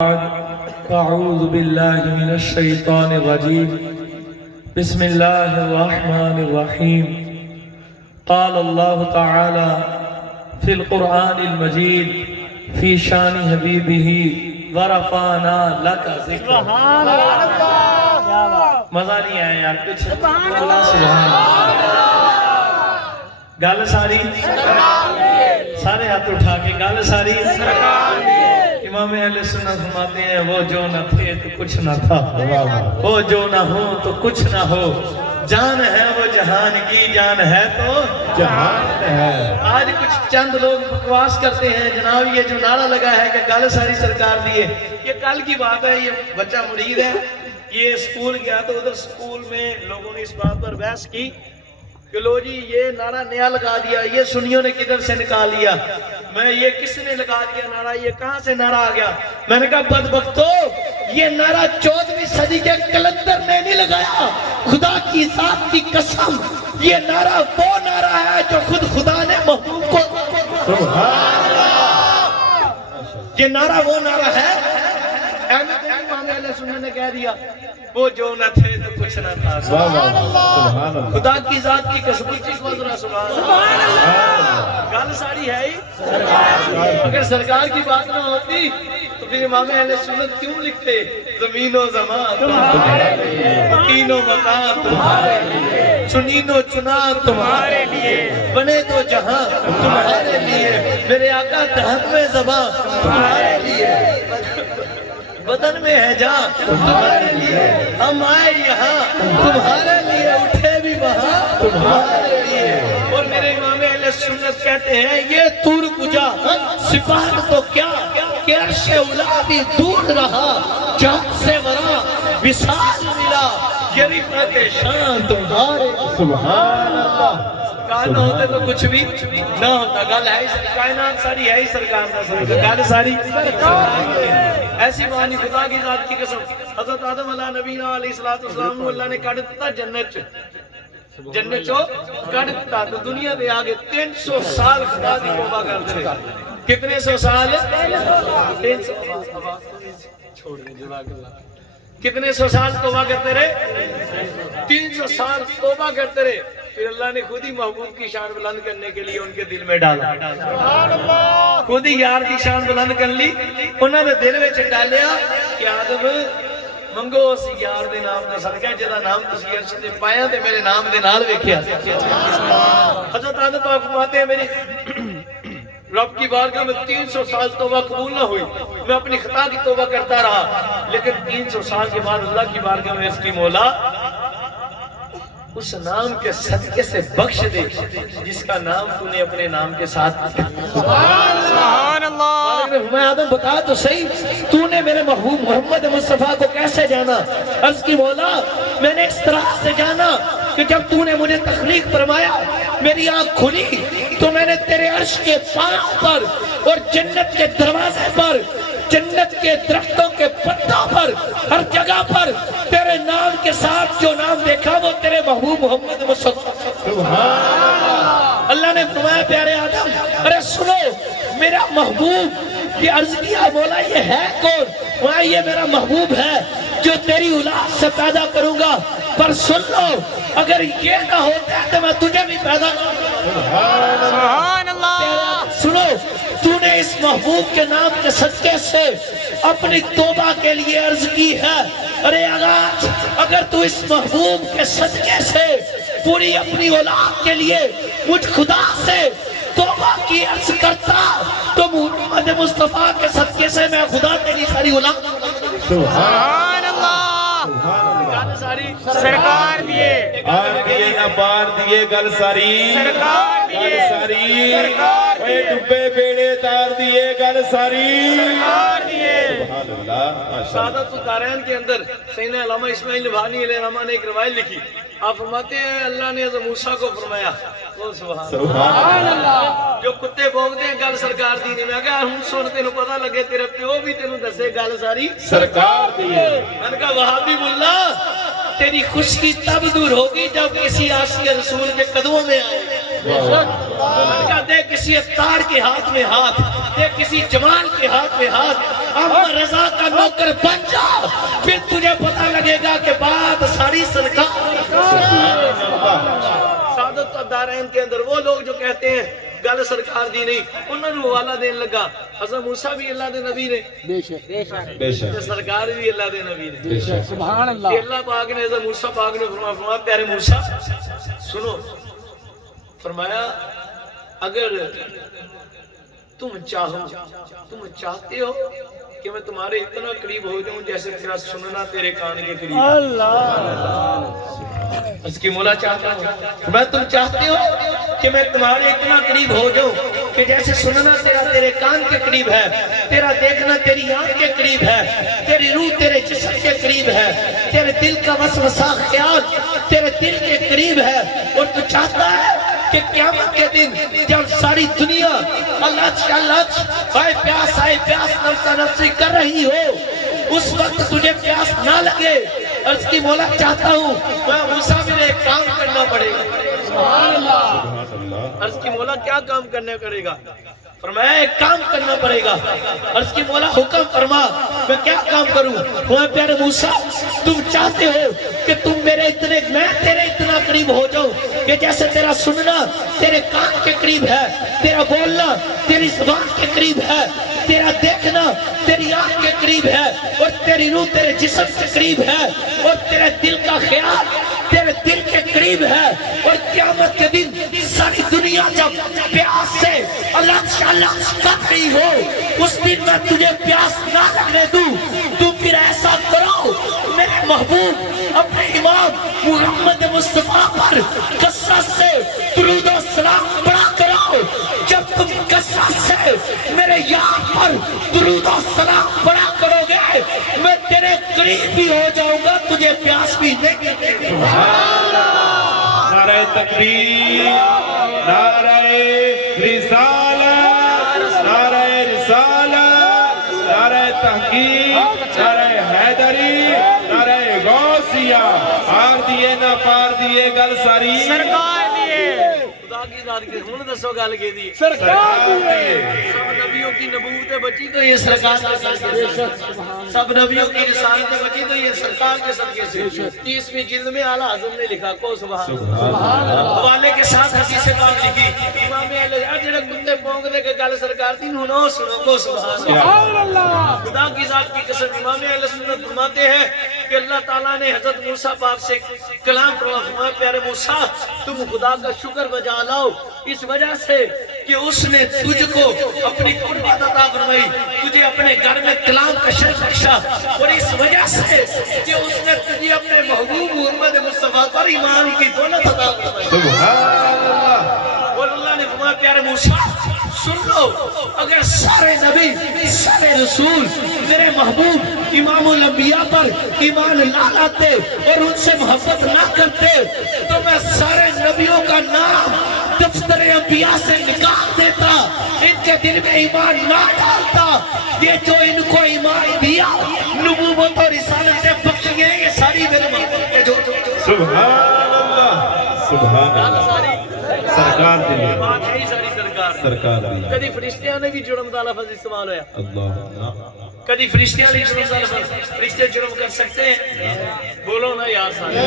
أعوذ بالله من الشيطان الرجيم بسم الله الرحمن الرحيم قال الله تعالى في القرآن المجيد في شان حبيبه ورفعنا لك ذکر مزہ نہیں آیا یار کچھ سبحان اللہ گل ساری سارے ہاتھ اٹھا کے گل ساری امام اہل سنت فرماتے ہیں وہ جو نہ تھے تو کچھ نہ تھا وہ جو نہ ہو تو کچھ نہ ہو جان ہے وہ جہان کی جان ہے تو جہان ہے آج کچھ چند لوگ بکواس کرتے ہیں جناب یہ جو نعرہ لگا ہے کہ گل ساری سرکار دیے یہ کل کی بات ہے یہ بچہ مرید ہے یہ اسکول گیا تو ادھر اسکول میں لوگوں نے اس بات پر بحث کی کہ لو جی یہ نعرہ نیا لگا دیا یہ سنیوں نے کدھر سے نکال لیا میں یہ کس نے لگا دیا نعرہ یہ کہاں سے نعرہ آ گیا میں نے کہا بدبختو یہ نعرہ 14ویں صدی کے کلندر نے نہیں لگایا خدا کی ذات کی قسم یہ نعرہ وہ نعرہ ہے جو خود خدا نے محبوب کو سبحان اللہ یہ نعرہ وہ نعرہ ہے امام اہل سنت نے کہہ دیا وہ جو نہ تھے تو کچھ نہ تھا سبحان اللہ خدا کی ذات کی قسم سبحان اللہ گل ساری ہے ہی اگر سرکار کی بات نہ ہوتی تو پھر امام اہل سنت کیوں لکھتے زمین و زمان تمہارے لیے مکین و مکان تمہارے لیے چنین و چنا تمہارے لیے بنے تو جہاں تمہارے لیے میرے آقا دہن میں زباں تمہارے لیے بدن میں ہے جان تمہارے لیے ہم آئے یہاں تمہارے لیے اٹھے بھی وہاں تمہارے لیے اور میرے امام اہل سنت کہتے ہیں یہ طور کجا سپاہ تو کیا کہ عرش اولا بھی دور رہا جہاں سے ورا وصال ملا یہ رفعت شان تمہارے سبحان اللہ کائن نہ ہوتے تو کچھ بھی نہ ہوتا گل ہے کائنات ساری ہے ہی سرکار کا گل ساری ایسی معنی خدا کی ذات کی قسم حضرت آدم علیہ نبینا علیہ السلام اللہ نے کٹ دیتا جنت چو کٹ دیتا تو دنیا دے آگے 300 سال خدا دی توبہ کرتے رہے کتنے سو سال 300 چھوڑ دیں جزاک اللہ کتنے سو سال توبہ کرتے رہے 300 سال توبہ کرتے رہے پھر اللہ نے خود ہی محبوب کی شان بلند کرنے کے لیے ان کے دل میں ڈالا خود ہی یار کی شان بلند کر لی انہوں نے دل میں ڈالیا کہ آدم منگو اسی یار دے نام دا صدقہ جدا نام تسی عرش دے پایا تے میرے نام دے نال ویکھیا حضرت آدم پاک فرماتے ہیں میری رب کی بارگاہ میں 300 سال توبہ قبول نہ ہوئی میں اپنی خطا کی توبہ کرتا رہا لیکن 300 سال کے بعد اللہ کی بارگاہ میں اس کی مولا اس نام کے صدقے سے بخش دے جس کا نام تو نے اپنے نام کے ساتھ سبحان اللہ میں آدم بتا تو صحیح تو نے میرے محبوب محمد مصطفیٰ کو کیسے جانا عرض کی مولا میں نے اس طرح سے جانا کہ جب تو نے مجھے تخلیق فرمایا میری آنکھ کھلی تو میں نے تیرے عرش کے پاؤں پر اور جنت کے دروازے پر جنت کے درختوں کے پتوں پر ہر جگہ پر تیرے نام کے ساتھ جو نام دیکھا وہ تیرے محبوب محمد مصطفیٰ اللہ نے فرمایا پیارے آدم ارے سنو میرا محبوب یہ عرض کیا مولا یہ ہے کون وہاں یہ میرا محبوب ہے جو تیری اولاد سے پیدا کروں گا پر سن لو اگر یہ نہ ہوتا ہے تو میں تجھے بھی پیدا کروں سبحان اللہ سنو تو نے اس محبوب کے نام کے صدقے سے اپنی توبہ کے لیے عرض کی ہے ارے اگر تو اس محبوب کے صدقے سے پوری اپنی اولاد کے لیے مجھ خدا سے توبہ کی عرض کرتا تو محمد مصطفیٰ کے صدقے سے میں خدا تیری ساری اولاد سبحان اللہ سرکار دیے پار دیے گل ساری سرکار دیے ڈبے بیڑے تار دیے گل ساری سرکار دیے سبحان اللہ سعادت الدارین کے اندر سیدنا علامہ اسماعیل بھانی علیہ الرحمہ نے ایک روایت لکھی آپ فرماتے ہیں اللہ نے حضرت موسیٰ کو فرمایا سبحان اللہ جو کتے بھونکتے ہیں گل سرکار دی نہیں میں کہا ہوں سن تینوں پتہ لگے تیرے پیو بھی تینوں دسے گل ساری سرکار دیے میں نے کہا وہابی ملا تیری خوشی تب دور ہوگی جب کسی عاشق رسول کے قدموں میں آئے دے کسی اتار کے ہاتھ میں ہاتھ دے کسی جمال کے ہاتھ میں ہاتھ اب رضا کا نوکر بن جا، پھر تجھے پتہ لگے گا کہ بات ساری سرکار۔ سعادت الدارین کے اندر وہ لوگ جو کہتے ہیں گل سرکار دی نہیں، انہوں نے حوالہ دین لگا حضرت موسیٰ بھی اللہ دے نبی نے، بے شک سرکار بھی اللہ دے نبی نے۔ سبحان اللہ۔ کہ اللہ پاک نے حضرت موسیٰ پاک نے فرمایا پیارے موسیٰ سنو، فرمایا اگر تم چاہتے ہو کہ میں تمہارے اتنا قریب ہو جاؤں جیسے تیرا سننا تیرے کان کے قریب، اس کی مولا چاہتا ہوں میں تم چاہتے ہو کہ میں تمہارے اتنا قریب ہو جاؤں کہ جیسے سننا تیرے کان کے قریب ہے، تیرا دیکھنا تیری آنکھ کے قریب ہے، تیری روح تیرے جسم کے قریب ہے، تیرے دل کا وسوسہ خیال تیرے دل کے قریب ہے، اور تو چاہتا ہے کہ قیامت کے دن جب ساری دنیا اللہ آئے پیاس نفسا نفسی کر رہی ہو، اس وقت تجھے پیاس نہ لگے، اور اس کی مولا چاہتا ہوں میں موسیٰ میرے ایک کام کرنا پڑے گا۔ سبحان اللہ۔ عرض کی مولا کیا کام کرنے کرے گا؟ فرمایا ایک کام کرنا پڑے گا۔ عرض کی مولا حکم فرما، میں کیا کام کروں؟ وہ پیارے موسیٰ تم چاہتے ہو کہ میں تیرے اتنا قریب ہو جاؤں کہ جیسے تیرا سننا تیرے کان کے قریب ہے، تیرا بولنا تیری زبان کے قریب ہے، تیرا دیکھنا تیری آنکھ کے قریب ہے، اور تیری روح تیرے جسم کے قریب ہے، اور تیرے دل کا خیال تیرے دل کے قریب ہے، اور قیامت کے دن ساری دنیا جب پیاس سے اللہ کر رہی ہو، اس دن میں تجھے پیاس نہ لگنے دوں۔ تم پھر ایسا کرو میرے محبوب اپنے امام محمد مصطفیٰ پر کثرت سے درود و سلام پڑھا کرو۔ جب تم کثرت سے میرے یار پر درود و سلام پڑھا کرو گے، میں تیرے قریب بھی ہو جاؤں گا، تجھے پیاس بھی نہیں۔ نعرہ تکبیر، نعرہ رسالت، نعرہ رسالت، نعرہ تحقیق، نعرہ حیدری، نعرہ غوثیہ، پار دیئے نہ پار دیئے گل ساری سرکار دیئے، خدا کی ذات کی ہوں دسو گل کے دی سرکار دیئے، سب نبیوں کی نبوت بچی تو یہ سرکار کے صدقے سے، سب نبیوں کی رسالت بچی تو یہ سرکار کے صدقے سے۔ 30ویں جلد میں اعلیٰ حضرت نے لکھا کو سبحان اللہ، حوالے کے ساتھ حدیث پاک لکھی، امام اہل حدیث جڑے کتے پونک دے کے گل سرکار دی نو سنو کو سبحان اللہ۔ خدا کی ذات کی قسم امام اہل سنت فرماتے ہیں کہ اللہ تعالیٰ نے حضرت موسیٰ پاک سے کلام فرمایا پیارے موسیٰ تم خدا کا شکر بجا لاؤ، اس وجہ سے کہ اس نے تجھ کو اپنی قربت عطا فرمائی، تجھے اپنے گھر میں کلام کا شرف بخشا، اور اس وجہ سے کہ اس نے تجھے اپنے محبوب محمد مصطفیٰ پر ایمان کی دولت عطا فرمائی۔ سبحان اللہ۔ اور اللہ نے فرمایا پیارے موسیٰ سن لو، اگر سارے نبی سارے رسول میرے محبوب امام الانبیاء پر ایمان نہ لاتے اور ان سے محبت نہ کرتے تو میں سارے نبیوں کا نام دفتر انبیاء سے نکال دیتا، ان کے دل میں ایمان نہ ڈالتا۔ یہ جو ان کو ایمان دیا نبوت اور رسالتیں بخشی ہیں، یہ ساری میرے محبوب کے جو سبحان اللہ، سبحان اللہ۔ سرکار دیئے، بات ہے ساری سرکار دیئے، کدی فرشتیاں نے بھی جرم دا لفظ استعمال ہویا؟ اللہ، کدی فرشتیاں نے جرم دا لفظ، فرشتے جرم کر سکتے ہیں؟ بولو نا یار سارے،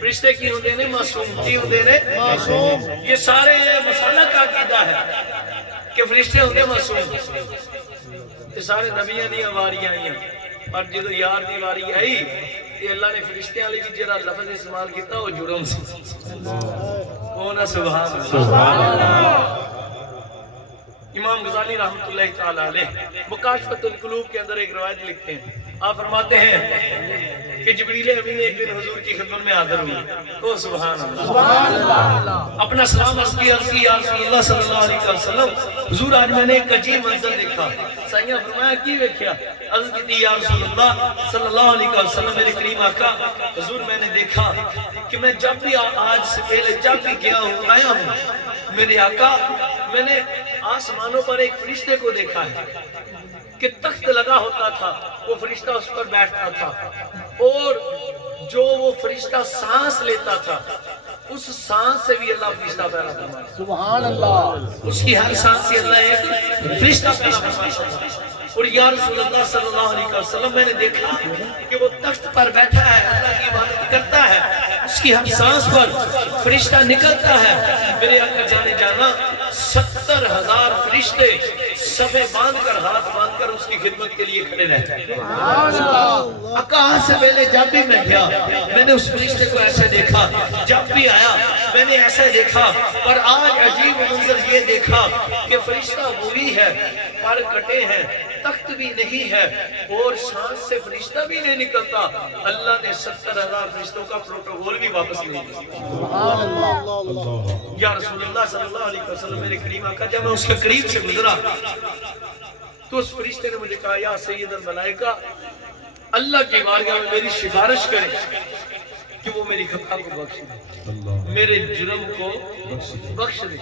فرشتے کی ہوندے نے معصوم، کی ہوندے نے معصوم، یہ سارے مسئلہ کا عقیدہ ہے کہ فرشتے ہوندے معصوم، یہ سارے نبیاں دی واریاں آئیں، اور جدو یار دی واری آئی کہ اللہ نے فرشتیاں علی کی جرا لفظ استعمال کیتا وہ جرم سی، ہونا سبحان اللہ۔ امام غزالی رحمت اللہ تعالیٰ علیہ مکاشفۃ القلوب کے اندر ایک روایت لکھتے ہیں، آپ فرماتے ہیں کہ جبریل امین ایک دن حضور کی خدمت میں حاضر ہوئی، او سبحان اللہ، اپنا سلام عرض کی یا رسول اللہ صلی اللہ علیہ وسلم، حضور آج میں نے ایک عجیب منظر دیکھا۔ سائیاں فرمایا کی دیکھا؟ عرض کی تھی یا رسول اللہ صلی اللہ علیہ وسلم میرے کریم آقا، حضور میں نے دیکھا کہ میں جب بھی آج سے پہلے جب بھی گیا ہوں آیا ہوں میرے آقا، میں نے آسمانوں پر ایک فرشتے کو دیکھا ہے کہ تخت لگا ہوتا تھا، وہ فرشتہ اس پر بیٹھتا تھا، اور جو وہ فرشتہ سانس لیتا تھا اس سانس سے بھی اللہ فرشتہ پیدا فرمایا، سبحان اللہ، اس کی ہر سانس سے اللہ ایک فرشتہ پیدا فرمایا۔ اور یا رسول اللہ صلی اللہ علیہ وسلم میں نے دیکھا کہ وہ تخت پر بیٹھا ہے، اللہ کی عبادت کرتا ہے، اس کی ہر سانس پر فرشتہ نکلتا ہے۔ میرے آقا جانے جانا 70,000 فرشتے صفے باندھ کر، ہاتھ باندھ کر اس کی خدمت کے لیے کھڑے رہتے ہیں۔ آقا آج سے پہلے جب بھی میں گیا میں نے اس فرشتے کو ایسے دیکھا، جب بھی آیا میں نے ایسے دیکھا، پر آج عجیب منظر یہ دیکھا کہ فرشتہ وہی ہے، پر کٹے ہیں، تخت بھی نہیں ہے اور سانس سے فرشتہ بھی نہیں نکلتا۔ اللہ نے 70,000 فرشتوں کا پروٹوکول بھی واپس نہیں دیا۔ یا رسول اللہ صلی اللہ علیہ وسلم میرے کریم آقا، جب میں اس کے قریب سے گزرا تو اس فرشتے نے مجھے کہا یا سید الملائکہ، اللہ کی بارگاہ میں میری سفارش کرے کہ وہ میری خطا کو بخش دے، میرے جرم کو بخش دے۔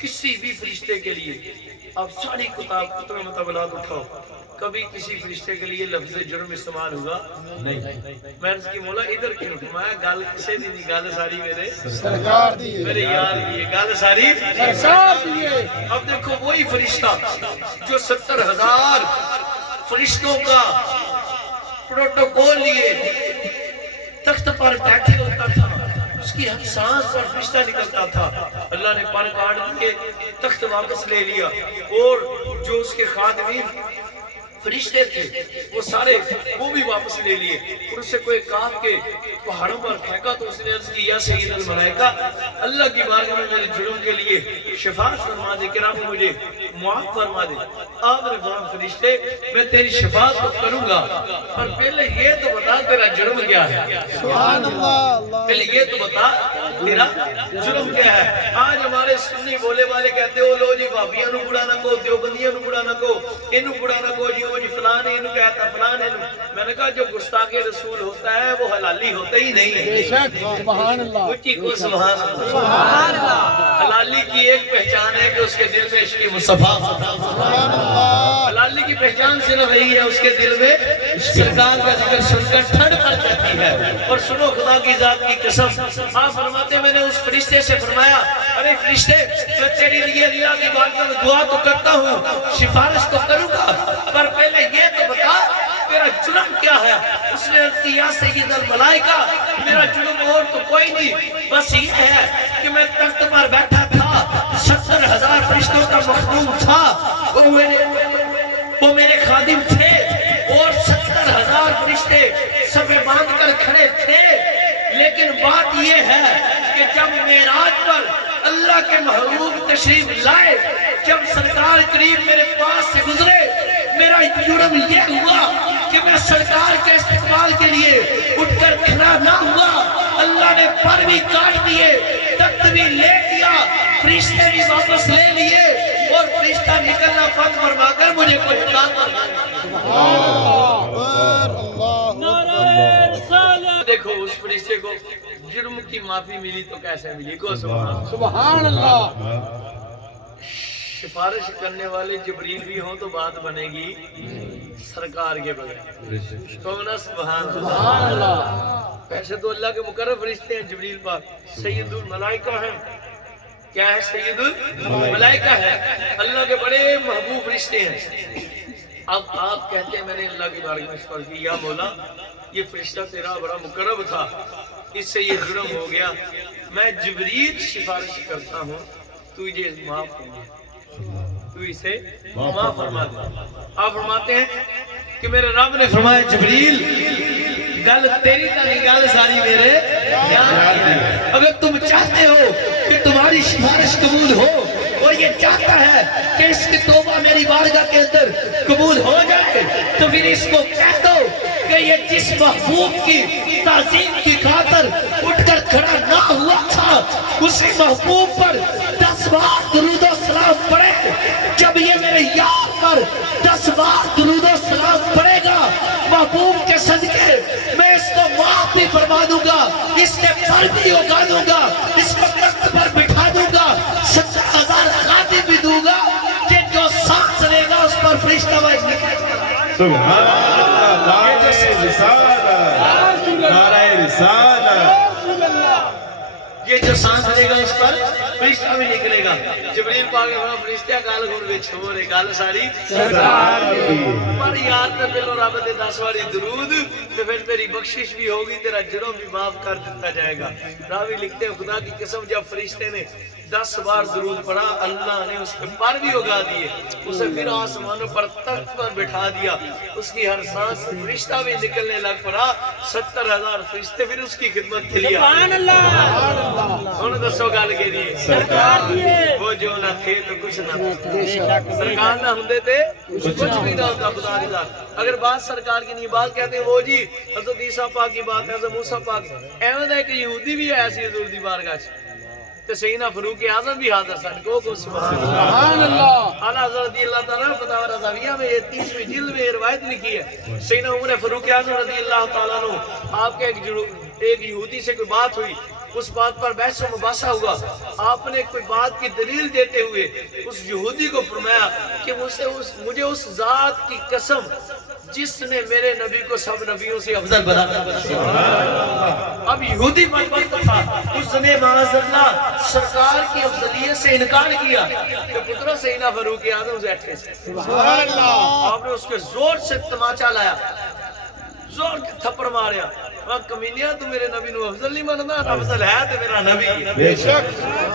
کسی بھی فرشتے کے لیے آپ ساری کتب مطالعات اٹھاؤ، کبھی کسی فرشتے کے لیے لفظ جرم استعمال ہوا نہیں۔ میں نے کی مولا ادھر کیوں میں گل کسے دی نہیں، گل ساری میرے سرکار دی ہے، میرے یار دی ہے، گل ساری سرکار دی ہے۔ اب دیکھو وہی فرشتہ جو 70,000 فرشتوں کا پروٹوکول لیے تخت پر بیٹھے ہوتا تھا، اس کی ہر سانس پر فرشتہ نکلتا تھا، اللہ نے پر کاٹ دیے، تخت واپس لے لیا، اور جو اس کے خادمین فرشتے تھے وہ سارے وہ بھی واپس لے لیے، اور اسے کوئی کاٹ کے پہاڑوں پر پھینکا تو اس نے عرض کی یا سید الملائکہ، اللہ کی بارگاہ میں میرے جرم کے لیے شفاعت فرما دے، کہ رب مجھے معاف فرما دے۔ آپ نے فرمایا فرشتے میں تیری شفاعت تو کروں گا، پر پہلے یہ تو بتا تیرا جرم کیا ہے۔ سبحان اللہ۔ پہلے یہ تو بتا تیرا جرم کیا ہے۔ آج ہمارے سنی بولے والے کہتے ہو لو جی بھابیاں نو بڑا نہ کو، دیوبندیاں نو بڑا نہ کو، انو بڑا نہ کو، جی فلان انو کہتا فلان انو۔ میں نے کہا جو گستاخ رسول ہوتا ہے وہ حلالی ہوتا ہی نہیں ہے۔ بے شک، سبحان اللہ، اچھی کو سبحان اللہ۔ سبحان اللہ، حلالی کی ایک پہچان ہے کہ اس کے دل میں عشق مصطفیٰ، سبحان اللہ۔ حلالی کی پہچان صرف یہی ہے اس کے دل میں سرکار کا ذکر سن کر ٹھنڈ پڑ جاتی ہے۔ اور سنو خدا کی ذات کی قسم، آپ فرماتے میں نے اس فرشتے سے فرمایا ارے فرشتے میں تیری لیے اللہ کی بارگاہ میں دعا تو کرتا ہوں، سفارش تو کروں گا، پر پہلے یہ تو بتا تیرا جرم کیا ہے۔ اس نے عرض کی یا سید الملائکہ، میرا جرم اور تو کوئی نہیں، بس یہ ہے کہ میں تخت پر بیٹھا تھا، 70,000 فرشتوں کا مخدوم تھا، وہ میرے خادم تھے، اور 70,000 فرشتے صفے باندھ کر کھڑے تھے۔ لیکن بات یہ ہے کہ جب معراج پر اللہ کے محبوب تشریف لائے، جب سرکار قریب میرے پاس سے گزرے، میرا جرم یہ ہوا کہ میں سرکار کے استقبال کے لیے اٹھ کر کھڑا نہ ہوا، اللہ نے پر بھی کاٹ دیے، تخت بھی لے لیا، فرشتے بھی واپس لے لیے، اور فرشتہ نکلنا بند فرما کر مجھے کوئی کام دیکھو اس فرشتے کو جرم کی معافی ملی تو کیسے ملی؟ کو سبحان اللہ۔ سفارش کرنے والے جبریل بھی ہوں تو بات بنے گی سرکار کے بغیر، کون سبحان اللہ۔ ویسے تو اللہ کے مقرب فرشتے ہیں جبریل پاک، سید الملائکہ ہیں، کیا ہے سید الملائکہ ہے، اللہ کے بڑے محبوب فرشتے ہیں۔ اب آپ کہتے ہیں میں نے اللہ کے بارے میں سفارش کی، یا مولا یہ فرشتہ تیرا بڑا مقرب تھا، اس سے یہ جرم ہو گیا، میں جبریل سفارش کرتا ہوں تو یہ معاف ہو گیا، تو اسے معاف فرما دے۔ آپ فرماتے ہیں کہ میرے رب نے فرمایا جبریل گل تیری تا نہیں، گل ساری میرے یار دی۔ اگر تم چاہتے ہو کہ تمہاری سفارش قبول ہو اور یہ چاہتا ہے کہ اس کی توبہ میری بارگاہ کے اندر قبول ہو جائے، تو پھر اس کو کہہ دو کہ یہ جس محبوب کی تعظیم کی خاطر اٹھ کر کھڑا نہ ہوا تھا، اسی محبوب پر 10 بار درود و سلام پڑھے۔ جب یہ میرے یار پر 10 بار درود و سلام پڑھے گا، محبوب کے صدقے میں اس کو معاف بھی فرما دوں گا، اس کے پر بھی اگا دوں گا، اس کو تخت پر بٹھا دوں گا، 70,000 خادم بھی دوں گا، کہ جو سانس لے گا اس پر فرشتہ وائز نکلے گا۔ سبحان اللہ، نعرہ رسالت، نعرہ رسالت۔ یہ جو سانس لے گا اس پر فرشتہ بھی نکلے گا. جبریل پاک نے فرمایا فرشتہ گل گن وچ ہورے گل ساری سرکار دی. پر یار تے پہلو رب دے 10 واری درود تے پھر تیری بخشش بھی ہوگی, تیرا جرم بھی معاف کر دیتا جائے گا. راوی لکھتے ہیں خدا کی قسم جب فرشتے نے 10 بار درود پڑھا اللہ نے اس کے پر بھی اگا دیے, اسے پھر آسمانوں پر تخت پر بٹھا دیا, اس کی ہر سانس فرشتہ بھی نکلنے لگ پڑا. 70,000 فرشتے پھر اس کی خدمت کے لیے. سبحان اللہ. انہوں نے دسو گل کے لیے سرکار دیے, وہ جو نہ تھے تو کچھ نہ تھا. سرکار نہ ہوندے تھے کچھ بھی نہ ہوتا. خدا کی ذات اگر بات سرکار کی نہیں, بات کہتے ہیں وہ جی حضرت عیسیٰ پاک کی بات ہے, حضرت موسیٰ پاک. احمد ہے کہ یہودی بھی ہے ایسی حضور دی بارگاہ تو سیدنا فاروق اعظم بھی حاضر سن. کو سبحان اللہ. اعلیٰ حضرت رضی اللہ تعالیٰ فتاوی رضویہ میں 30ویں جلد میں روایت لکھی ہے. سیدنا عمر فاروق اعظم رضی اللہ تعالیٰ عنہ, آپ کے ایک یہودی سے کوئی بات ہوئی, اس بات پر بحث و مباحثہ ہوا. آپ نے کوئی بات کی دلیل دیتے ہوئے اس یہودی کو فرمایا کہ مجھے اس ذات کی قسم جس نے میرے نبی کو سب نبیوں سے افضل بنا دیا. اب یہودی بدبخت تھا, اس نے معاذ اللہ سرکار کی افضلیت سے انکار کیا. کہ پتروں سیدنا فاروق اعظم سے اٹھے سے سبحان اللہ. آپ نے اس کے زور سے تماچا لایا, زور کے تھپڑ ماریا. کمینیا تو میرے نبی نو افضل نہیں ماننا, افضل ہے تو میرا نبی بے شک,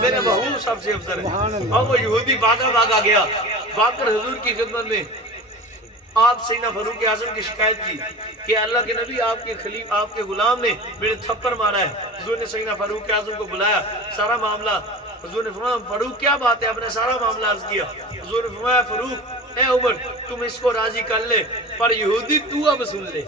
میرے محبوب سب سے افضل ہے. اور وہ یہودی بھاگا گیا, بھاگ کر حضور کی خدمت میں آپ سیدنا فاروق اعظم کی شکایت کی کہ اللہ کے نبی آپ کے غلام نے میرے تھپڑ مارا ہے. حضور نے سیدنا فاروق اعظم کو بلایا, سارا معاملہ حضور نے فرمایا فاروق کیا بات ہے, آپ نے سارا معاملہ عرض کیا. حضور نے فرمایا فاروق اے عمر تم اس کو راضی کر لے, پر یہودی تو اب سن لے.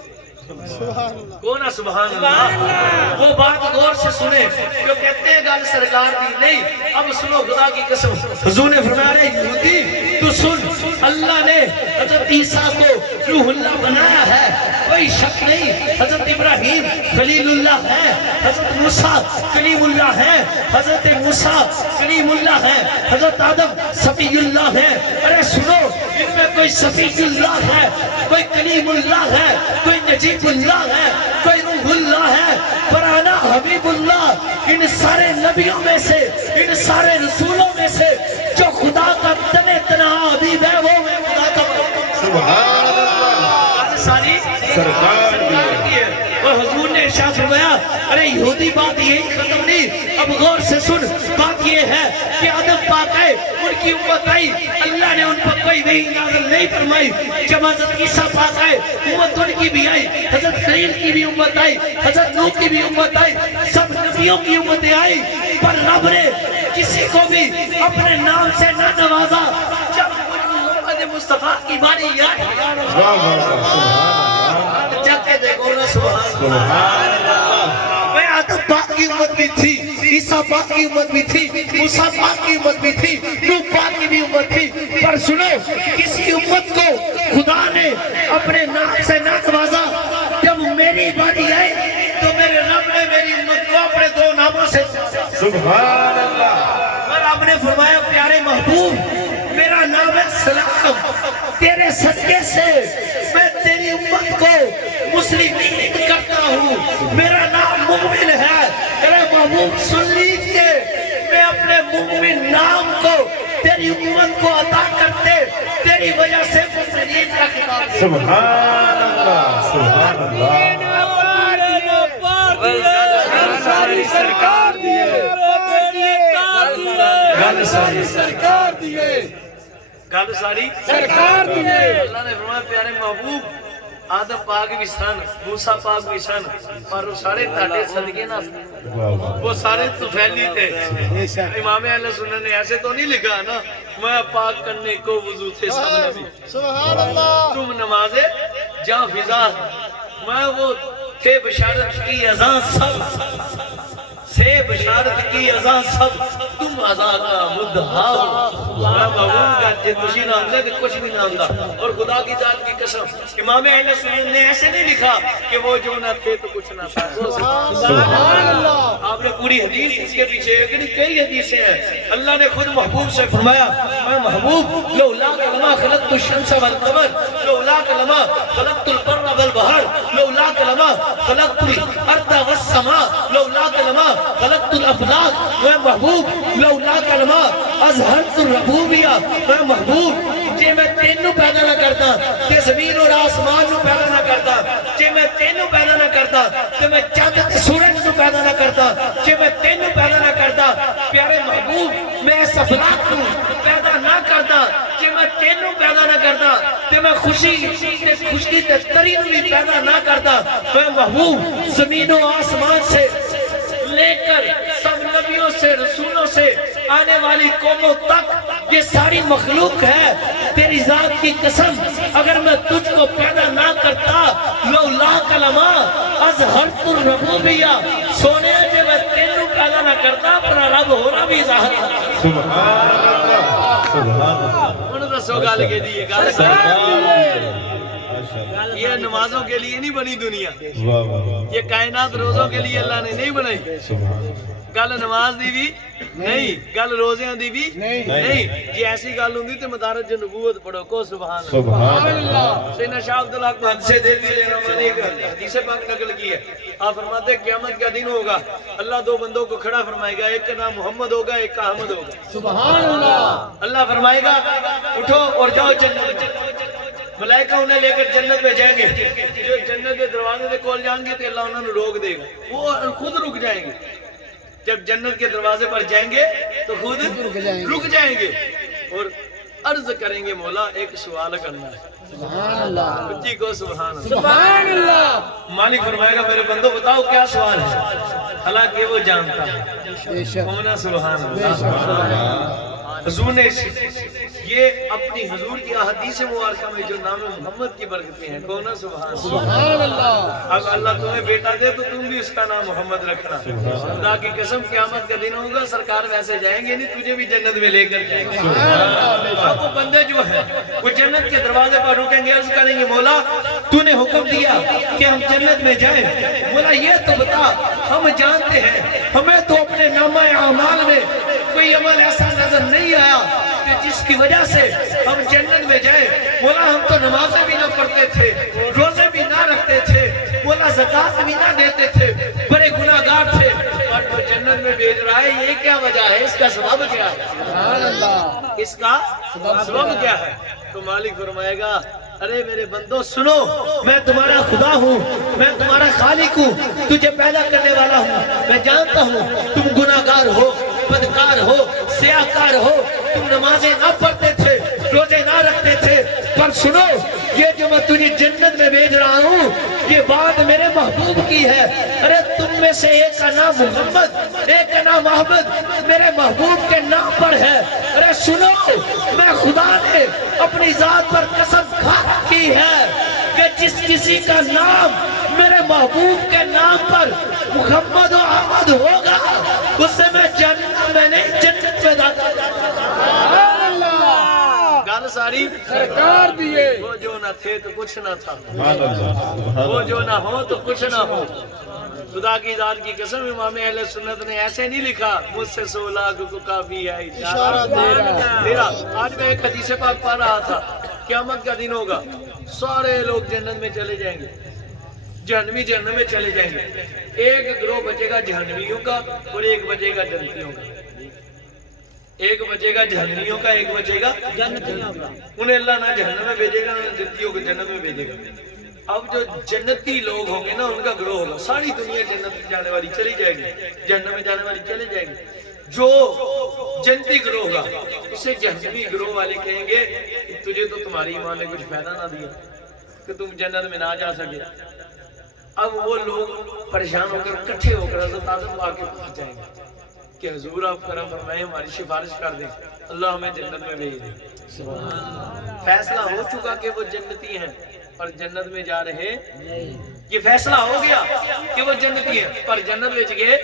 کون سبحان اللہ. وہ بات غور سے سنے, جو کہتے ہیں گل سرکار دی نہیں, اب سنو خدا کی قسم. حضور نے فرمایا رہے یہودی تو سن, اللہ نے حضرت عیسیٰ کو روح اللہ بنایا ہے, کوئی شک نہیں. حضرت ابراہیم خلیل اللہ ہے, حضرت موسیٰ کلیم اللہ ہے, حضرت موسیٰ کلیم اللہ ہے, حضرت آدم صفی اللہ ہے. ارے سنو, ان میں کوئی صفی اللہ ہے, کوئی کلیم اللہ ہے, کوئی نجیب اللہ ہے, کوئی روح اللہ ہے, پر انا حبیب اللہ. ان سارے نبیوں میں سے, ان سارے رسولوں میں سے جو خدا کا تنے تنہا حبیب ہے وہ میں خدا کا سبحان اللہ. ساری سرکار دی ہے. اور حضور نے ارشاد فرمایا ارے یہودی بات یہی ختم نہیں, اب غور سے سن. بات یہ ہے کہ آدم پاک ہے, ان کی امت آئی, اللہ نے ان پر کوئی وحی نازل نہیں فرمائی. جب حضرت عیسیٰ پاک آئے, امت ان کی بھی آئی, حضرت خلیل کی بھی امت آئی, حضرت نوح کی بھی امت آئی, سب نبیوں کی امتیں آئی, پر رب نے کسی کو بھی اپنے نام سے نہ نوازا. جب محمد مصطفیٰ کی باری آئی, جب کے دیکھو نا سبحان اللہ. میں آدم پاک کی امت بھی تھی, عیسیٰ پاک کی امت بھی تھی, موسیٰ پاک کی امت بھی تھی, نوح پاک کی بھی امت تھی, پر سنو کسی امت کو خدا نے اپنے نام سے نہ نوازا. جب میری باری آئی تو میرے رب نے میری امت کو اپنے 2 ناموں سے سبحان اللہ. اور آپ نے فرمایا پیارے محبوب میرا نام ہے سلام, تیرے صدقے سے میں تیری امت کو مسلمین کرتا ہوں. میرا نام مومن ہے. میرے محبوب سن لیجئے, میں اپنے مومن نام کو تیری امت کو عطا کرتے, تیری وجہ سے مسلمین کا خطاب. سبحان اللہ سبحان اللہ. ساری سرکار دیے, گل ساری سرکار دیے, گل ساری سرکار دیے. اللہ نے فرمایا پیارے محبوب آدم پاک بھی سن, موسیٰ پاک بھی سن, پر وہ سارے تاڑے صدقے نہ, وہ سارے تو پھیلی تھے. امام اہل سنت نے ایسے تو نہیں لکھا نا, میں پاک کرنے کو وضو تھے سب نبی. سبحان اللہ. تم نمازے جہاں فضا, میں وہ تھے بشارت کی اذان سب, سے بشارت کی اذان سب, تم اذان کا مدعا ہو. میں محبوب کا جے تسی نہ آمدے تو کچھ بھی نہ آمدہ. اور خدا کی ذات کی قسم امام اہل سنت نے ایسے نہیں لکھا کہ وہ جو نہ تھے تو کچھ نہ تھا. سبحان اللہ. آپ نے پوری حدیث اس کے پیچھے کئی حدیثیں ہیں. اللہ نے خود محبوب سے فرمایا میں محبوب لولا کلمہ خلقت الشمس والقمر, لولا کلمہ خلقت البر والبحر والبحر لولاک لما خلقت الارض والسماء لولاک لما خلقت الافلاک اے محبوب لولاک لما اظہرت الربوبیہ اے محبوب جے میں تینوں پیدا نہ کرتا کہ زمین اور آسمان نو پیدا نہ کرتا جے میں تینوں پیدا نہ کرتا کہ میں چاند تے سورج نو پیدا نہ کرتا جے میں تینوں پیدا نہ کرتا پیارے محبوب میں اس افلاک کو پیدا نہ کرتا کہ میں تینوں پیدا نہ کرتا کہ میں خوشی تے تری نو بھی پیدا نہ کرتا میں محبوب زمین و آسمان سے لے کر سب نبیوں سے رسولوں سے آنے والی قوموں تک یہ ساری مخلوق ہے تیری ذات کی قسم اگر میں تجھ کو پیدا نہ کرتا لولاک لما اظہرت الربوبیہ سونے جے میں تینوں پیدا نہ کرتا اپنا رب ہونا بھی ظاہر سبحان اللہ سبحان اللہ انہوں نے سو گال کے لیے گال یہ نمازوں کے لیے نہیں بنی دنیا یہ کائنات روزوں کے لیے اللہ نے نہیں بنائی گل نماز دی بھی نہیں گل روزیاں دی بھی نہیں جی ایسی گل ہوندی تے مدارج نبوت پڑھو کو سبحان اللہ سیدنا شاہ عبدالحق سے دل بھی لینا میں نے حدیث پاک نقل کی ہے آپ فرماتے ہیں قیامت کا دن ہوگا اللہ دو بندوں کو کھڑا فرمائے گا ایک کا نام محمد ہوگا ایک کا احمد ہوگا سبحان اللہ اللہ فرمائے گا اٹھو اور جاؤ جنت ملائکہ انہیں لے کر جنت میں جائیں گے جو جنت کے دروازے سے کول جائیں گے تو اللہ انہوں نے روک دے گا وہ خود رک جائیں گے جب جنت کے دروازے پر جائیں گے تو خود رک جائیں گے اور عرض کریں گے مولا ایک سوال کرنا ہے سبحان اللہ بچی کو سبحان اللہ سبحان اللہ مالک فرمائے گا میرے بندو بتاؤ کیا سوال ہے حالانکہ وہ جانتا ہے بے شک کون سبحان بے اللہ شک حضور نے یہ اپنی حضور کی احادیث مبارکہ میں جو نام محمد کی برکتیں ہیں کون سبحان اللہ سبحان اللہ اب اللہ تمہیں بیٹا دے تو تم بھی اس کا نام محمد رکھنا خدا کی قسم قیامت کا دن ہوگا سرکار ویسے جائیں گے نہیں تجھے بھی جنت میں لے کر جائیں گے اب وہ بندے جو ہیں وہ جنت کے دروازے پر رکیں گے عرض کریں گے مولا تو نے حکم دیا کہ ہم جنت میں جائیں مولا یہ تو بتا ہم جانتے ہیں ہمیں تو اپنے نامہ اعمال میں کوئی عمل ایسا نظر نہیں آیا کہ جس کی وجہ سے ہم جنت میں جائیں مولا ہم تو نمازیں بھی نہ پڑھتے تھے روزے بھی نہ رکھتے تھے مولا زکات بھی نہ دیتے تھے بڑے گناہگار تھے اور تو جنت میں بھیج رہا ہے یہ کیا وجہ ہے اس کا سبب کیا ہے سبحان اللہ اس کا سبب کیا ہے تو مالک فرمائے گا ارے میرے بندو سنو میں تمہارا خدا ہوں میں تمہارا خالق ہوں تجھے پیدا کرنے والا ہوں میں جانتا ہوں تم گناہگار ہو بدکار ہو سیاہکار ہو تم نمازیں نہ پڑھتے تھے روزے نہ رکھتے تھے پر سنو یہ جو میں تجھے جنت میں بھیج رہا ہوں یہ بات میرے محبوب کی ہے ارے تم میں سے ایک کا نام محمد ایک کا نام احمد میرے محبوب کے نام پر ہے ارے سنو میں خدا نے اپنی ذات پر قسم کھا کی ہے کہ جس کسی کا نام میرے محبوب کے نام پر محمد و احمد ہوگا اس سے میں جنت میں نہیں جنت میں داخل سبحان اللہ گال ساری سرکار دیے وہ جو نہ تھے تو کچھ نہ تھا سبحان اللہ وہ جو نہ ہو تو کچھ نہ ہو خدا کی ذات کی قسم امام اہل سنت نے ایسے نہیں لکھا مجھ سے 16 کو کافی ہے اشارہ تیرا آج میں ایک حدیث پاک پڑھ رہا تھا قیامت کا دن ہوگا سارے لوگ جنت میں چلے جائیں گے جہنمی جہنم میں چلے جائیں گے ایک گروہ بچے گا جہنمیوں کا اور ایک بچے گا جنتیوں کا ایک بچے گا جہنمیوں کا ایک بچے گا جنتیوں کا انہیں اللہ نہ جہنم میں بھیجے گا نہ جنتیوں کو جنت میں بھیجے گا اب جو جنتی لوگ ہوں گے نا ان کا گروہ ہوگا ساری دنیا جنت میں جانے والی چلی جائے گی جہنم میں جانے والی چلی جائے گی جو جنتی گروہ ہوگا اسے جہنمی گروہ والے کہیں گے کہ تجھے تو تمہاری ایمان نے کچھ فائدہ نہ دیا کہ تم جنت میں نہ جا سکے اب وہ لوگ پریشان ہو کر اکٹھے ہو کر حضرت آدم آ کے پہنچ جائیں گے کہ حضور آپ کرم فرمائے ہماری سفارش کر دیں اللہ ہمیں جنت میں بھیج دے فیصلہ ہو چکا کہ وہ جنتی ہیں پر جنت میں جا رہے یہ فیصلہ ہو گیا کہ وہ جنتی ہیں پر جنت میں گئے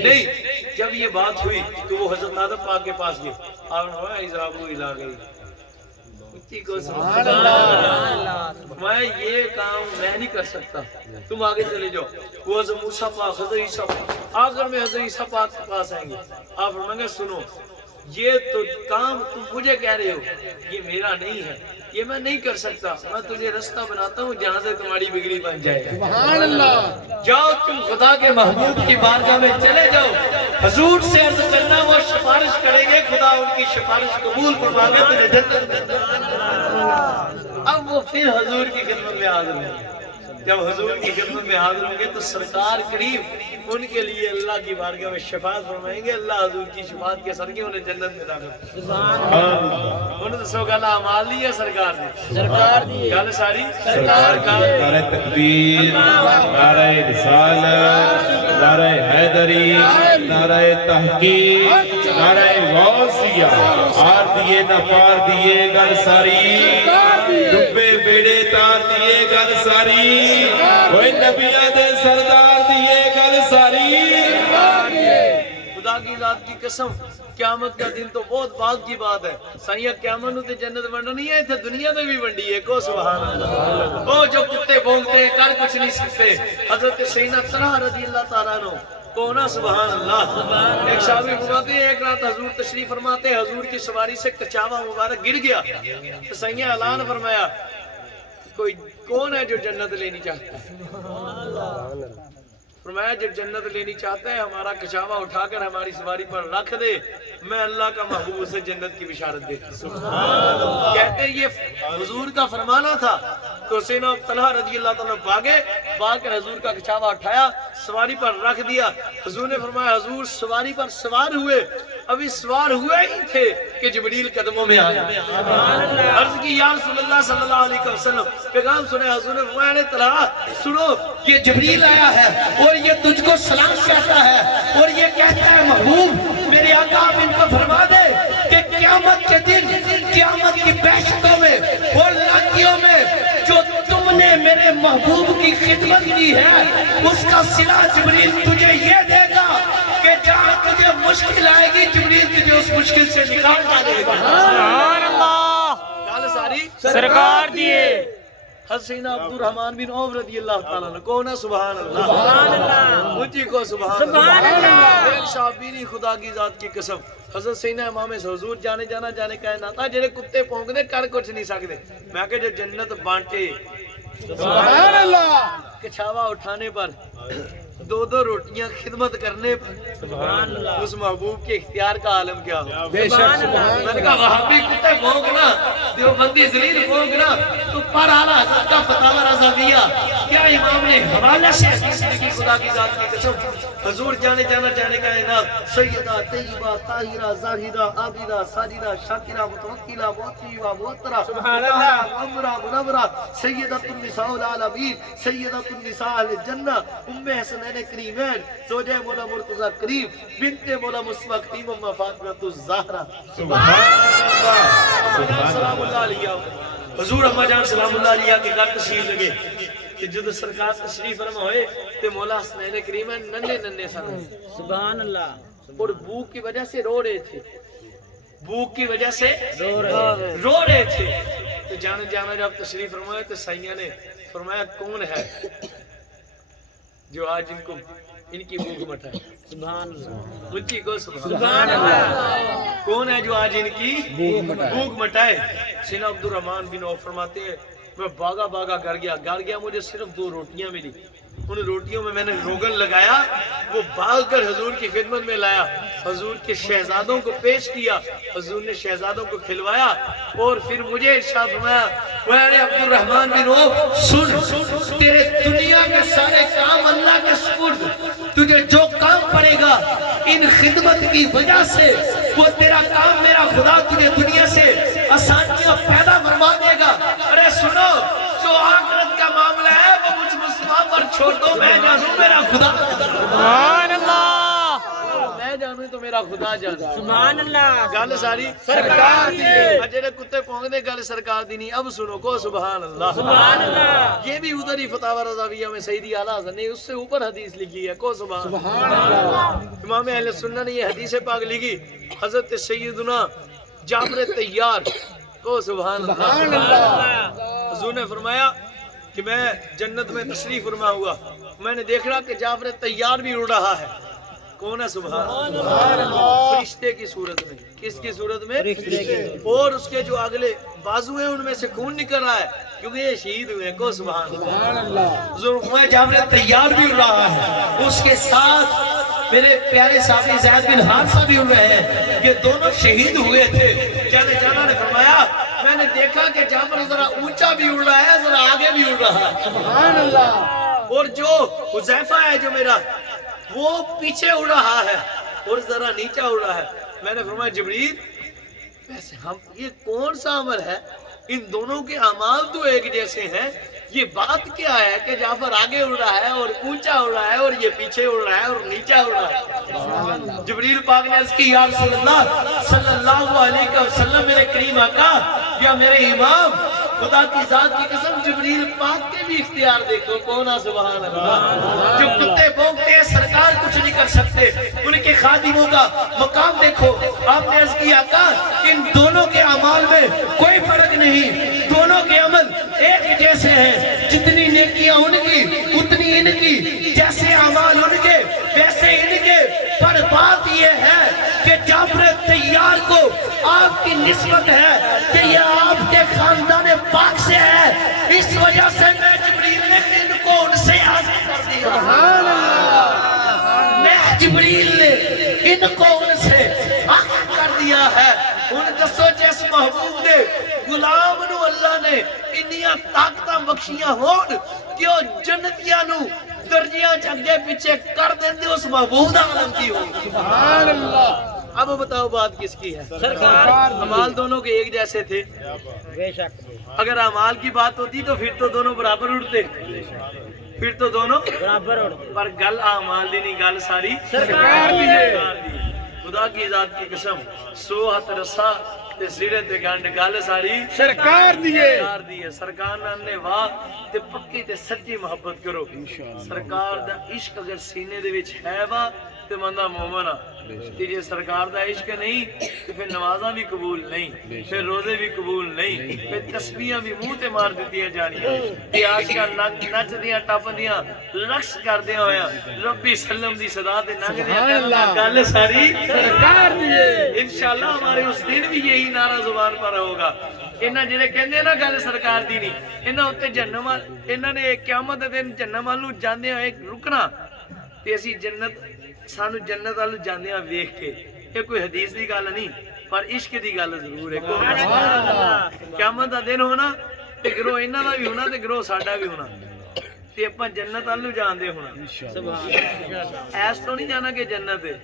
نہیں جب یہ بات ہوئی تو وہ حضرت آدم پاک کے پاس گئے آپ نے فرمایا اذهبوا الى غیری سبحان اللہ میں یہ کام میں نہیں کر سکتا تم آگے چلے جاؤ وہ حضرت موسیٰ پاک حضرت عیسیٰ پاک آخر میں حضرت عیسیٰ پاک کے پاس آئیں گے آپ فرمائیں گے سنو یہ تو کام تم مجھے کہہ رہے ہو یہ میرا نہیں ہے، یہ میں نہیں کر سکتا، میں تجھے رستہ بناتا ہوں جہاں سے تمہاری بگڑی بن جائے۔ سبحان اللہ۔ جاؤ تم خدا کے محبوب کی بارگاہ میں چلے جاؤ، حضور سے عرض کرنا، وہ سفارش کریں گے، خدا ان کی سفارش قبول فرما کے تجھے جنت میں دے۔ اب وہ پھر حضور کی خدمت میں حاضر ہوں گے۔ جب حضور کی خدمت میں حاضر ہوں گے تو سرکار کریم ان کے لیے اللہ کی بارگاہ میں شفاعت فرمائیں گے، اللہ حضور کی شفاعت کے صدقے انہیں جنت میں داخل انہوں نے سو گالا عمال لی ہے سرکار نے، سرکار دی گل ساری سرکار کا۔ نعرہ تکبیر، نعرہ رسالت، نعرہ حیدری، نعرہ تحقیق، نعرہ غوثیہ، آر دیے نہ پار دیے گل ساری، ڈبے بیڑے تار دیے گل ساری، وہ نبیوں دے سردار دیے گل ساری۔ خدا کی ذات کی قسم قیامت کا دن تو بہت بات کی بات ہے، سائیہ قیامت نو تے جنت ونڈنی ہے، تے دنیا میں بھی ونڈی ہے، کو سبحان اللہ۔ وہ جو کتے بھونکتے ہیں کر کچھ نہیں سکتے، حضرت سیدنا طلحہ رضی اللہ تعالیٰ عنہ کونا سبحان اللہ۔ ایک صحابی فرماتے ہیں ایک رات حضور تشریف فرماتے ہیں، حضور کی سواری سے کچاوا مبارک گر گیا، تو سیدنا اعلان فرمایا کوئی کون ہے جو جنت لینی چاہتا ہے؟ فرمایا جب جنت لینی چاہتا ہے ہمارا کچاوا اٹھا کر ہماری سواری پر رکھ دے، میں اللہ کا محبوب اسے جنت کی بشارت دیتا ہوں۔ کہتے ہیں یہ حضور کا فرمانا تھا، تو سیدنا طلحہ رضی اللہ تعالیٰ بھاگے، بھاگ کر حضور کا کچاوا اٹھایا، سواری پر رکھ دیا۔ حضور نے فرمایا حضور سواری پر سوار ہوئے، ابھی سوار ہوئے ہی تھے کہ جبریل قدموں میں آیا۔ عرض کی یا رسول اللہ صلی اللہ علیہ وسلم، پیغام سنے، حضور نے فرمایا نے طلحہ سنو، یہ جبریل آیا ہے اور یہ تجھ کو سلام کہتا ہے اور یہ کہتا ہے محبوب میرے آقا آپ ان کو فرما دے کہ قیامت کے دن قیامت کی بحثتوں میں اور لانگیوں میں جو تم نے میرے محبوب کی خدمت کی ہے اس کا صلہ جبریل تجھے یہ دے گا کہ جہاں تجھے مشکل آئے گی جبریل تجھے اس مشکل سے نکال ڈالے گا۔ سبحان اللہ، گل ساری سرکار دیے۔ حضرت سیدنا عبد الرحمن بن عوف رضی اللہ تعالیٰ عنہ کو نا سبحان اللہ، سبحان اللہ، مجھے کو سبحان اللہ۔ ایک شابیری خدا کی ذات کی قسم، حضرت سیدنا امام حضور جانے کائنات جڑے کتے پونکدے کر کچھ نہیں سکتے، میں کہ جو جنت بانٹے سبحان اللہ، کچھاوا اٹھانے پر، دو دو روٹیاں خدمت کرنے پر، سبحان اللہ، اس محبوب کے اختیار کا عالم کیا ہو۔ بے شک میں نے کہا وہابی کتے بھونکنا، دیوبندی زلیل بھونکنا، تو پر آلہ حضرت کا فتاوی رضویہ کیا امام نے حوالہ سے حدیث لکھی خدا کی ذات کی قسم، حضور جانے کائنات سیدہ طیبہ طاہرہ زاہدہ عابدہ ساجدہ شاکرہ متوکلہ معطیبہ معطرہ سبحان اللہ معمرہ منورہ سیدۃ النساء العالمین سیدۃ النساء اہل الجنہ ام حسنین کریمین زوجہ مولا مرتضی کریم بنت مولا مصطفیٰ کریم ام فاطمہ الزہرا سبحان اللہ، سلام اللہ علیہ۔ حضور اما جان سلام اللہ علیہ کے گھر تشریف لگے کہ جد سرکار تشریف فرما ہوئے تے مولا حسنین کریمین ننھے سن، سبحان اللہ، اور بھوک کی وجہ سے رو رہے تھے، بھوک کی وجہ سے رو رہے تھے۔ تو جانا جب تشریف فرمایا تو سائیہ نے فرمایا کون ہے جو آج ان کی بھوک مٹائے؟ سبحان اللہ، مجھے کو سبحان اللہ، کون ہے جو آج ان کی بھوک مٹائے؟ سیدنا عبد الرحمن بن عوف فرماتے ہیں میں باغا گھر گیا مجھے صرف 2 روٹیاں ملی، ان روٹیوں میں نے روغن لگایا، وہ بھاگ کر حضور کی خدمت میں لایا، حضور کے شہزادوں کو پیش کیا، حضور نے شہزادوں کو کھلوایا اور پھر مجھے ارشاد فرمایا اے عبد الرحمن بن عوف سن، تیرے دنیا کے سارے کام اللہ کے سپرد، تجھے جو کام پڑے گا ان خدمت کی وجہ سے وہ تیرا کام میرا خدا تجھے دنیا سے آسانیاں پیدا فرما دے گا۔ ارے سنو، جو آخرت کا معاملہ ہے وہ مجھ مصطفیٰ پر چھوڑ دو، میں جانوں میرا خدا، سبحان اللہ، میں جانوں تو میرا خدا جانا۔ سبحان اللہ، گل ساری سرکار دی۔ جڑے کتے پونکدے گل سرکار دی نہیں، اب سنو کو سبحان اللہ، سبحان اللہ، یہ بھی ادھر ہی فتاوی رضویہ میں سیدی اعلیٰ حضرت نے اس سے اوپر حدیث لکھی ہے، کو سبحان اللہ۔ امام اہل سنہ نے یہ حدیث پاک لکھی، حضرت سیدنا جعفر تیار، کو سبحان اللہ۔ حضور نے فرمایا کہ میں جنت میں تشریف فرما ہوا، میں نے دیکھ رہا کہ جعفر تیار بھی اڑ رہا ہے، کون ہے سبحان اللہ؟ فرشتے کی صورت میں. کس کی صورت میں؟ اور اس کے جو اگلے بازو ہیں ان میں سے خون نکل رہا ہے کیونکہ یہ شہید ہوئے ہیں. کو سبحان اللہ. ذوالفقار جابر تیار بھی اڑ رہا ہے, اس کے ساتھ میرے پیارے صحابی زید بن حارثہ بھی اڑ رہے ہیں. یہ دونوں شہید ہوئے تھے. جانے جانا نے فرمایا میں نے دیکھا کہ جابر ذرا اونچا بھی اڑ رہا ہے, ذرا آگے بھی اڑ رہا ہے. سبحان اللہ. اور جو حذیفہ ہے جو میرا, وہ پیچھے اڑ رہا ہے اور ذرا نیچے اڑ رہا ہے. میں نے فرمایا جبریل ویسے ہم یہ کون سا عمل ہے؟ ان دونوں کے اعمال تو ایک جیسے ہیں, یہ بات کیا ہے کہ جعفر آگے اڑ رہا ہے اور اونچا اڑ رہا ہے اور یہ پیچھے اڑ رہا ہے اور نیچے اڑ رہا ہے؟ جبریل پاک نے عرض کی یا رسول اللہ صلی اللہ علیہ وسلم, میرے کریم آقا یا میرے امام, خدا کی ذات کی قسم جبریل پاک کے بھی اختیار دیکھو. کون ہے سبحان اللہ؟ جو کتے بھونکتے ہیں سرکار کچھ نہیں کر سکتے, ان کے خادموں کا مقام دیکھو. آپ نے عرض کیا کہ ان دونوں کے اعمال میں کوئی فرق نہیں, دونوں کے عمل ایک جیسے ہیں. جتنی نیکیاں ان کی اتنی ان کی, جیسے اعمال ان کے ویسے ان کے. پر بات یہ ہے کہ جعفر تیار کو آپ کی نسبت ہے کہ یہ آپ کے خاندان پاک سے ہے, اس وجہ سے میں جبریل نے ان کو ان سے آگے کر دیا. سبحان اللہ. میں جبریل نے ان کو ان سے آگے کر دیا ہے. ان دسو جیس محبوب دے غلام نو اللہ نے انیاں طاقتاں بخشیاں ہون کہ وہ جنتیاں نو درجیاں چگے پیچھے کر دیں دے اس محبوب عالم کی ہو. سبحان اللہ. اب بتاؤ بات کس کی ہے؟ سرکار. اعمال دونوں کے ایک جیسے تھے. بے شک. اگر اعمال کی بات ہوتی تو پھر تو دونوں برابر اڑتے, پھر تو دونوں برابر اڑتے. پر گل اعمال دی نہیں, گل ساری سرکار دی ہے. خدا کی ذات کی قسم 100 ہاتھ رسا تے سیڑے تے گنڈ, گل ساری سرکار دیے. سرکار دی ہے. سرکار نے واہ تے پکی تے سچی محبت کرو. سرکار دا عشق اگر سینے دے وچ ہے وا تے بندہ مومن آ. تے جے سرکار دا عشق نہیں تے پھر نمازاں بھی قبول نہیں, پھر روزے بھی قبول نہیں, پھر تسبیحاں بھی منہ تے مار دتیاں جانیاں. تے آج کل نچدیاں ٹپدیاں رقص کردیاں ہویاں ربی سلم دی صدا تے ننگدیاں, گل ساری سرکار دیے. انشاءاللہ ہمارے اس دن بھی یہی نعرہ زبان پر ہوگا. انہاں جڑے کہندے ہیں نا گل سرکار دی نہیں, انہاں اوتے جہنم, انہاں نے قیامت دے دن جہنم والوں جاندے ہوئے رکنا تے اسی جنت, سانو جنت والوں جاندے ویکھ کے. یہ کوئی حدیث دی گل نہیں پر عشق دی گل ضرور ہے. قیامت دا دن ہونا تے گروہ انہاں دا بھی ہونا تے گروہ ساڈا بھی ہونا تے اپاں جنت والوں جاندے ہونا. ایس تو نہیں جانا کہ جنت ہے,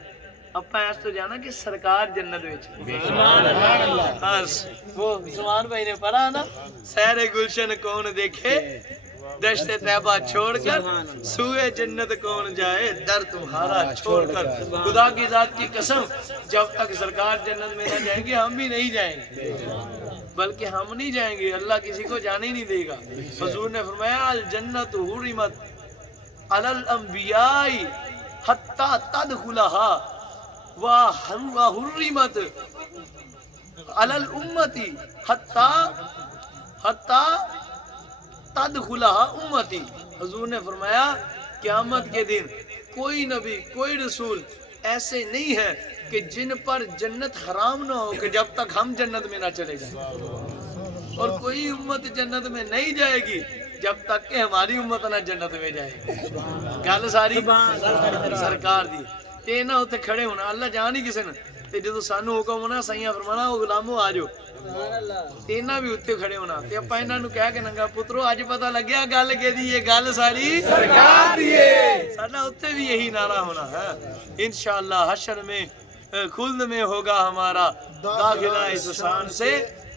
اپا ایس تو جانا کہ سرکار جنت وچ. وہ سلمان بھائی نے پڑھا نا, سیر گلشن کون دیکھے دشت طیبہ چھوڑ کر, سوئے جنت کون جائے در تمہارا چھوڑ کر. خدا کی ذات کی قسم جب تک سرکار جنت میں نہ جائیں گے ہم بھی نہیں جائیں گے, بلکہ ہم نہیں جائیں گے, اللہ کسی کو جانے ہی نہیں دے گا. حضور نے فرمایا الجنت حرمت علی الانبیاء حتی تدخلها وحرمت علی الامتی حتی تدخلها امتی. حضور نے فرمایا قیامت کے دن کوئی نبی کوئی رسول ایسے نہیں ہے کہ جن پر جنت حرام نہ ہو کہ جب تک ہم جنت میں نہ چلے جائیں, اور کوئی امت جنت میں نہیں جائے گی جب تک کہ ہماری امت نہ جنت میں جائے گی. گل ساری سرکار دی. تے نہ ہوتے کھڑے ہونا, اللہ جان ہی کسے نہ, تے جدو سانو حکم ہونا سائیاں فرمانا وہ غلامو آ جاؤ, تے انہاں بھی اتنے کھڑے ہونا. تے اپا انہاں نو کہہ کے ننگا پترو اج پتہ لگیا گل کہ دی یہ گل ساری سرکار دیے. ساڈا اتنے بھی یہی نعرہ ہونا ہے انشاءاللہ. حشر میں خلد میں ہوگا ہمارا داخلہ احسان سے,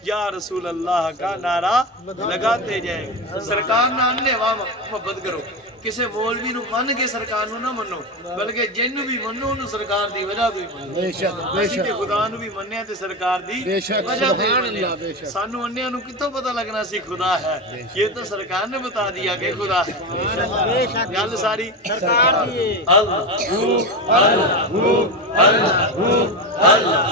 یا رسول اللہ کا نعرہ لگاتے جائیں. سرکار نہ آنے واہ محبت کرو. کسے مولوی نو من کے سرکار نو نہ منو, بلکہ جن بھی منو انو سرکار دی وجہ تو ہی منو. بے شک بے اسی تے شک خدا نو بھی منیا تے سرکار دی بے شک. وجہ تو ہی سبحان منیا. اللہ. بے شک. سانو انیاں نو کتوں پتہ لگنا سی خدا ہے, یہ تو سرکار نے بتا دیا کہ خدا ہے. بے شک. گل ساری سرکار دیے. اللہ اللہ اللہ اللہ